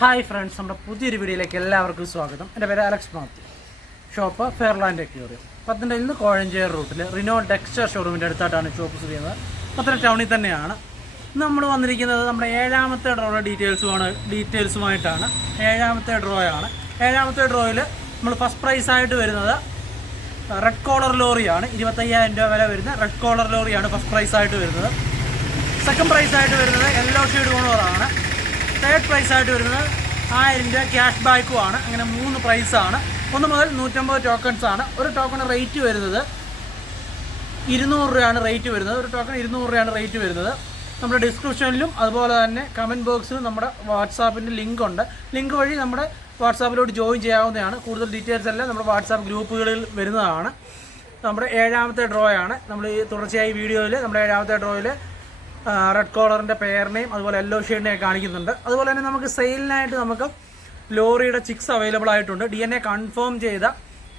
Hi friends നമ്മുടെ പുതിയൊരു വീഡിയോയിലേക്ക് എല്ലാവർക്കും സ്വാഗതം. എന്റെ പേര് Alex Mathew. Shop Fairland aquarium പത്തനംതിട്ടയിൽ നിന്ന് കോഴഞ്ചേർ റൂട്ടിൽ റിനോ ഡെക്സ്റ്റർ ഷോറൂമിന്റെ അടുത്തായിട്ടാണ് ഷോപ്പ് സ്ഥിതി ചെയ്യുന്നത്. പത്തന ടൗണിൽ തന്നെയാണ്. നമ്മൾ വന്നിരിക്കുന്നത് നമ്മുടെ ഏഴാമത്തെ ഡ്രോയുടെ ഡീറ്റെയിൽസുമാണ് ഡീറ്റെയിൽസുമായിട്ടാണ്. ഏഴാമത്തെ ഡ്രോയാണ്. ഏഴാമത്തെ ഡ്രോയിൽ നമ്മൾ ഫസ്റ്റ് പ്രൈസ് ആയിട്ട് വരുന്നത് റെഡ് കോളർ ലോറിയാണ്. ഇരുപത്തയ്യായിരം രൂപ വില വരുന്ന റെഡ് കോളർ ലോറിയാണ് ഫസ്റ്റ് പ്രൈസ് ആയിട്ട് വരുന്നത്. സെക്കൻഡ് പ്രൈസ് ആയിട്ട് വരുന്നത് യെല്ലോ ഷെയ്ഡ് ഗുണവറാണ് തേർഡ് പ്രൈസ് ആയിട്ട് വരുന്നത് ആയിരം രൂപ ക്യാഷ് ബാക്കും ആണ്. അങ്ങനെ മൂന്ന് പ്രൈസാണ് ഒന്ന് മുതൽ നൂറ്റമ്പത് ടോക്കൺസ് ആണ്. ഒരു ടോക്കൺ റേറ്റ് വരുന്നത് ഇരുന്നൂറ് രൂപയാണ് റേറ്റ് വരുന്നത്. ഒരു ടോക്കൺ ഇരുന്നൂറ് രൂപയാണ് റേറ്റ് വരുന്നത്. നമ്മുടെ ഡിസ്ക്രിപ്ഷനിലും അതുപോലെ തന്നെ കമന്റ് ബോക്സിലും നമ്മുടെ വാട്സാപ്പിന്റെ ലിങ്ക് ഉണ്ട്. ലിങ്ക് വഴി നമ്മുടെ വാട്സാപ്പിലോട്ട് ജോയിൻ ചെയ്യാവുന്നതാണ്. കൂടുതൽ ഡീറ്റെയിൽസ് എല്ലാം നമ്മുടെ വാട്സാപ്പ് ഗ്രൂപ്പുകളിൽ വരുന്നതാണ്. നമ്മുടെ ഏഴാമത്തെ ഡ്രോയാണ് നമ്മൾ ഈ തുടർച്ചയായി വീഡിയോയിൽ നമ്മുടെ ഏഴാമത്തെ ഡ്രോയിൽ റെഡ് കോളറിന്റെ പേരിനെയും അതുപോലെ യെല്ലോ ഷെയ്ഡിനെയും കാണിക്കുന്നുണ്ട്. അതുപോലെ തന്നെ നമുക്ക് സെയിലിനായിട്ട് നമുക്ക് ലോറിയുടെ ചിക്സ് അവൈലബിൾ ആയിട്ടുണ്ട്. ഡി എൻ എ കൺഫേം ചെയ്ത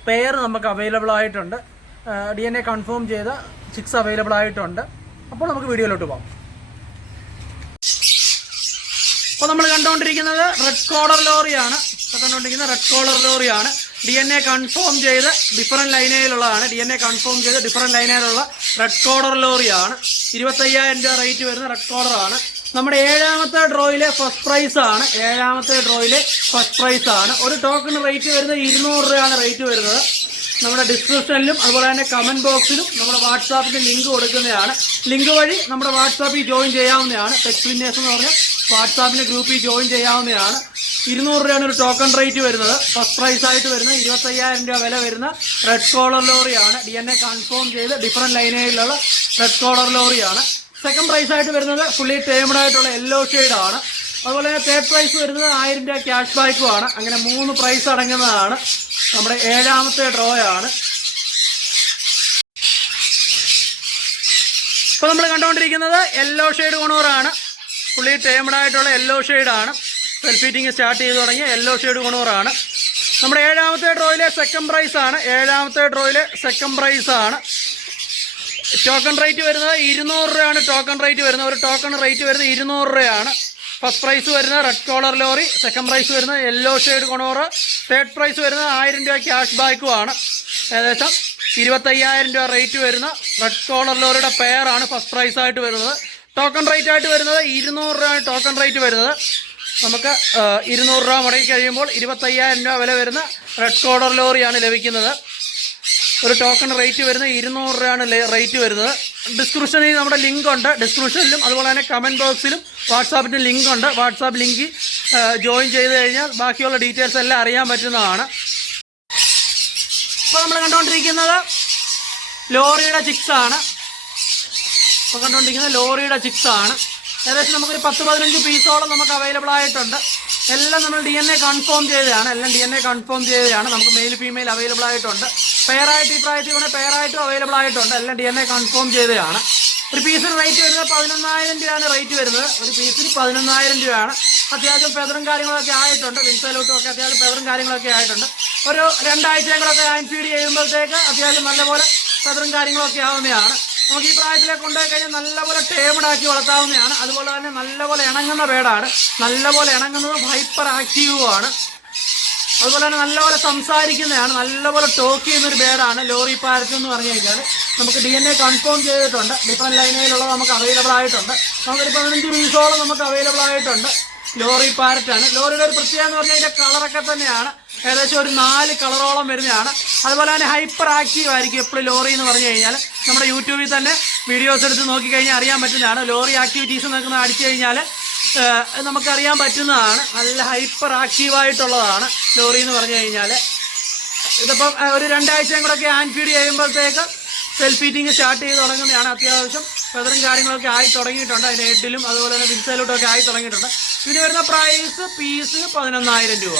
പെയർ നമുക്ക് അവൈലബിൾ ആയിട്ടുണ്ട്. ഡി എൻ എ കൺഫേം ചെയ്ത ചിക്സ് അവൈലബിൾ ആയിട്ടുണ്ട്. അപ്പോൾ നമുക്ക് വീഡിയോയിലോട്ട് പോകാം അപ്പോൾ നമ്മൾ കണ്ടുകൊണ്ടിരിക്കുന്നത് റെഡ് കോളർ ലോറിയാണ്. ഇപ്പോൾ കണ്ടുകൊണ്ടിരിക്കുന്നത് റെഡ് കോളർ ലോറിയാണ്. ഡി എൻ എ കൺഫേം ചെയ്ത് ഡിഫറെന്റ് ലൈനയിലുള്ളതാണ് ഡി എൻ എ കൺഫേം ചെയ്ത് ഡിഫറെന്റ് ലൈനയിലുള്ള റെഡ് കോഡർ ലോറിയാണ്. ഇരുപത്തയ്യായിരം രൂപ റേറ്റ് വരുന്ന റെഡ് കോഡറാണ് നമ്മുടെ ഏഴാമത്തെ ഡ്രോയിലെ ഫസ്റ്റ് പ്രൈസ് ആണ്. ഏഴാമത്തെ ഡ്രോയിലെ ഫസ്റ്റ് പ്രൈസ് ആണ്. ഒരു ടോക്കൺ റേറ്റ് വരുന്നത് ഇരുന്നൂറ് രൂപയാണ് റേറ്റ് വരുന്നത്. നമ്മുടെ ഡിസ്ക്രിപ്ഷനിലും അതുപോലെ തന്നെ കമന്റ് ബോക്സിലും നമ്മുടെ വാട്സാപ്പിന്റെ ലിങ്ക് കൊടുക്കുന്നതാണ്. ലിങ്ക് വഴി നമ്മുടെ വാട്സാപ്പിൽ ജോയിൻ ചെയ്യാവുന്നതാണ്. ടെക്സ്റ്റ് വിന്നേഴ്സ് എന്ന് പറഞ്ഞാൽ വാട്സാപ്പിന്റെ ഗ്രൂപ്പിൽ ജോയിൻ ചെയ്യാവുന്നതാണ്. ഇരുന്നൂറ് രൂപയാണ് ഒരു ടോക്കൺ റേറ്റ് വരുന്നത്. ഫസ്റ്റ് പ്രൈസ് ആയിട്ട് വരുന്നത് ഇരുപത്തയ്യായിരം രൂപ വില വരുന്ന റെഡ് കോളർ ലോറിയാണ് ഡി എൻ എ കൺഫേം ചെയ്ത് ഡിഫറെന്റ് ലൈനുകളിലുള്ള റെഡ് കോളർ ലോറിയാണ് സെക്കൻഡ് പ്രൈസ് ആയിട്ട് വരുന്നത് ഫുള്ളി ടേമഡ് ആയിട്ടുള്ള യെല്ലോ ആണ്. അതുപോലെ തന്നെ തേർഡ് പ്രൈസ് വരുന്നത് ആയിരം രൂപ ക്യാഷ് ബാക്കും ആണ്. അങ്ങനെ മൂന്ന് പ്രൈസ് അടങ്ങുന്നതാണ്. നമ്മുടെ ഏഴാമത്തെ ഡ്രോ ആണ്. ഇപ്പോൾ നമ്മൾ കണ്ടുകൊണ്ടിരിക്കുന്നത് യെല്ലോ ഷെയ്ഡ് ഓണോറാണ് ഫുള്ളി ടേംഡ് ആയിട്ടുള്ള യെല്ലോ സെൽഫീറ്റിംഗ് സ്റ്റാർട്ട് ചെയ്ത് തുടങ്ങിയ യെല്ലോ ഷെയ്ഡ് ഗുണോറാണ്. നമ്മുടെ ഏഴാമത്തെ ഡ്രോയിലെ സെക്കൻഡ് പ്രൈസ് ആണ്. ഏഴാമത്തെ ഡ്രോയിലെ സെക്കൻഡ് പ്രൈസ് ആണ്. ടോക്കൺ റേറ്റ് വരുന്നത് ഇരുന്നൂറ് രൂപയാണ്. ടോക്കൺ റേറ്റ് വരുന്നത്. ഒരു ടോക്കൺ റേറ്റ് വരുന്നത് ഇരുന്നൂറ് രൂപയാണ്. ഫസ്റ്റ് പ്രൈസ് വരുന്നത് red colour lorry. Second prize വരുന്നത് യെല്ലോ ഷെയ്ഡ് കൊണോറ് തേർഡ് പ്രൈസ് വരുന്നത് ആയിരം രൂപ ക്യാഷ് ബാക്കുമാണ് ഏകദേശം ഇരുപത്തയ്യായിരം രൂപ റേറ്റ് വരുന്ന റെഡ് കോളർ ലോറിയുടെ പെയറാണ് ഫസ്റ്റ് പ്രൈസായിട്ട് വരുന്നത്. ടോക്കൺ റേറ്റ് ആയിട്ട് വരുന്നത് ഇരുന്നൂറ് രൂപയാണ്. ടോക്കൺ റേറ്റ് വരുന്നത് നമുക്ക് ഇരുന്നൂറ് രൂപ മുടക്കി കഴിയുമ്പോൾ ഇരുപത്തയ്യായിരം രൂപ വില വരുന്ന റെഡ് കോഡർ ലോറിയാണ് ലഭിക്കുന്നത്. ഒരു ടോക്കൺ റേറ്റ് വരുന്നത് ഇരുന്നൂറ് രൂപയാണ് റേറ്റ് വരുന്നത്. ഡിസ്ക്രിപ്ഷനിൽ നമ്മുടെ ലിങ്ക് ഉണ്ട്. ഡിസ്ക്രിപ്ഷനിലും അതുപോലെ തന്നെ കമന്റ് ബോക്സിലും വാട്സാപ്പിന്റെ ലിങ്ക് ഉണ്ട്. വാട്സാപ്പ് ലിങ്ക് ജോയിൻ ചെയ്ത് കഴിഞ്ഞാൽ ബാക്കിയുള്ള ഡീറ്റെയിൽസ് എല്ലാം അറിയാൻ പറ്റുന്നതാണ്. ഇപ്പോൾ നമ്മൾ കണ്ടുകൊണ്ടിരിക്കുന്നത് ലോറിയുടെ ചിക്സാണ് ഇപ്പോൾ കണ്ടുകൊണ്ടിരിക്കുന്നത് ലോറിയുടെ ചിക്സാണ് ഏകദേശം നമുക്കൊരു പത്ത് പതിനഞ്ച് പീസോളം നമുക്ക് അവൈലബിൾ ആയിട്ടുണ്ട്. എല്ലാം നമ്മൾ ഡി എൻ എ കൺഫേം ചെയ്തതാണ്. എല്ലാം ഡി എൻ എ കൺഫേം ചെയ്തതാണ്. നമുക്ക് മെയിൽ ഫീമെയിൽ അവൈലബിൾ ആയിട്ടുണ്ട്. പെയറായിട്ട് ഈ പ്രായത്തിൽ ഇവിടെ പെയറായിട്ടും അവൈലബിൾ ആയിട്ടുണ്ട്. എല്ലാം ഡി എൻ എ കൺഫേം ചെയ്തതാണ്. ഒരു പീസിന് റേറ്റ് വരുന്നത് പതിനൊന്നായിരം രൂപയാണ് റേറ്റ് വരുന്നത്. ഒരു പീസിന് പതിനൊന്നായിരം രൂപയാണ്. അത്യാവശ്യം ഫെദറും കാര്യങ്ങളൊക്കെ ആയിട്ടുണ്ട്. വിൻസലോട്ടും ഒക്കെ അത്യാവശ്യം ഫെദറും കാര്യങ്ങളൊക്കെ ആയിട്ടുണ്ട്. ഒരു രണ്ടാഴ്ചയും കൂടെ ആൻ ഫീഡ് ചെയ്യുമ്പോഴത്തേക്ക് അത്യാവശ്യം നല്ലപോലെ ഫെദറും കാര്യങ്ങളൊക്കെ ആവുന്നതാണ്. നമുക്ക് ഈ പ്രായത്തിലേക്ക് കൊണ്ടുപോയി കഴിഞ്ഞാൽ നല്ലപോലെ ടേമഡാക്കി വളർത്താവുന്നതാണ്. അതുപോലെ തന്നെ നല്ലപോലെ ഇണങ്ങുന്ന പേടാണ്. നല്ലപോലെ ഇണങ്ങുന്നത് ഹൈപ്പർ ആക്റ്റീവുമാണ് അതുപോലെ തന്നെ നല്ലപോലെ സംസാരിക്കുന്നതാണ്. നല്ലപോലെ ടോക്ക് ചെയ്യുന്ന ഒരു ബേഡാണ് ലോറി പാരറ്റ് എന്ന് പറഞ്ഞു കഴിഞ്ഞാൽ നമുക്ക് ഡി എൻ എ കൺഫേം ചെയ്തിട്ടുണ്ട്. ഡിഫറെന്റ് ലൈനയിലുള്ളത് നമുക്ക് അവൈലബിൾ ആയിട്ടുണ്ട്. നമുക്കൊരു പതിനഞ്ച് പീസോളം നമുക്ക് അവൈലബിൾ ആയിട്ടുണ്ട്. ലോറി പാരറ്റാണ് ലോറിയുടെ ഒരു പ്രത്യേകത എന്ന് പറഞ്ഞാൽ അതിന്റെ കളറൊക്കെ തന്നെയാണ്. ഏകദേശം ഒരു നാല് കളറോളം വരുന്നതാണ്. അതുപോലെ തന്നെ ഹൈപ്പർ ആക്റ്റീവ് ആയിരിക്കും എപ്പോഴും ലോറി എന്ന് പറഞ്ഞു കഴിഞ്ഞാൽ നമ്മുടെ യൂട്യൂബിൽ തന്നെ വീഡിയോസ് എടുത്ത് നോക്കിക്കഴിഞ്ഞാൽ അറിയാൻ പറ്റുന്നതാണ്. ലോറി ആക്ടിവിറ്റീസ് നിൽക്കുന്ന അടിച്ചു കഴിഞ്ഞാൽ നമുക്കറിയാൻ പറ്റുന്നതാണ്. നല്ല ഹൈപ്പർ ആക്റ്റീവായിട്ടുള്ളതാണ് ലോറി എന്ന് പറഞ്ഞു കഴിഞ്ഞാൽ ഇതിപ്പം ഒരു രണ്ടാഴ്ചയും കൂടെ ഒക്കെ ഹാൻഡ് ഫീഡ് ചെയ്യുമ്പോഴത്തേക്ക് സെൽഫ് ഫീറ്റിംഗ് സ്റ്റാർട്ട് ചെയ്ത് തുടങ്ങുന്നതാണ് അത്യാവശ്യം. ഫെദറും കാര്യങ്ങളൊക്കെ ആയി തുടങ്ങിയിട്ടുണ്ട്. അതിന്റെ ഹെഡിലും അതുപോലെ തന്നെ വിൻസലോട്ടും ഒക്കെ ആയി തുടങ്ങിയിട്ടുണ്ട്. ഇതിന് വരുന്ന പ്രൈസ് പീസ് പതിനൊന്നായിരം രൂപ.